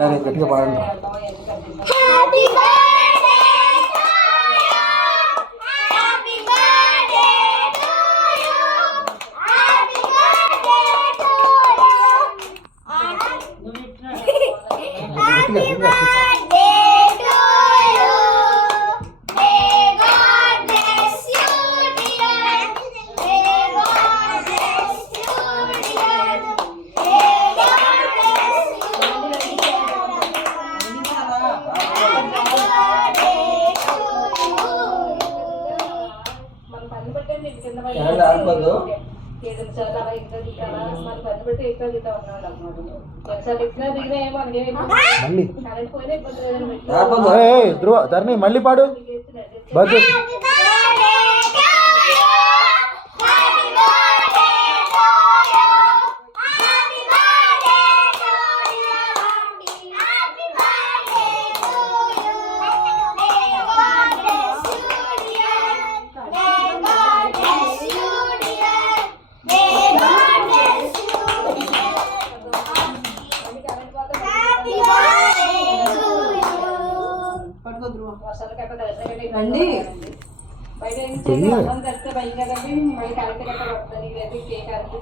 గట్టిగా పాడండి. ధ్రువ ధరణి మళ్ళీ పాడు. బర్త్డే రండి బయట భయం కదండి. మళ్ళీ కరెక్ట్ కరెక్ట్ వస్తుంది. Cake correct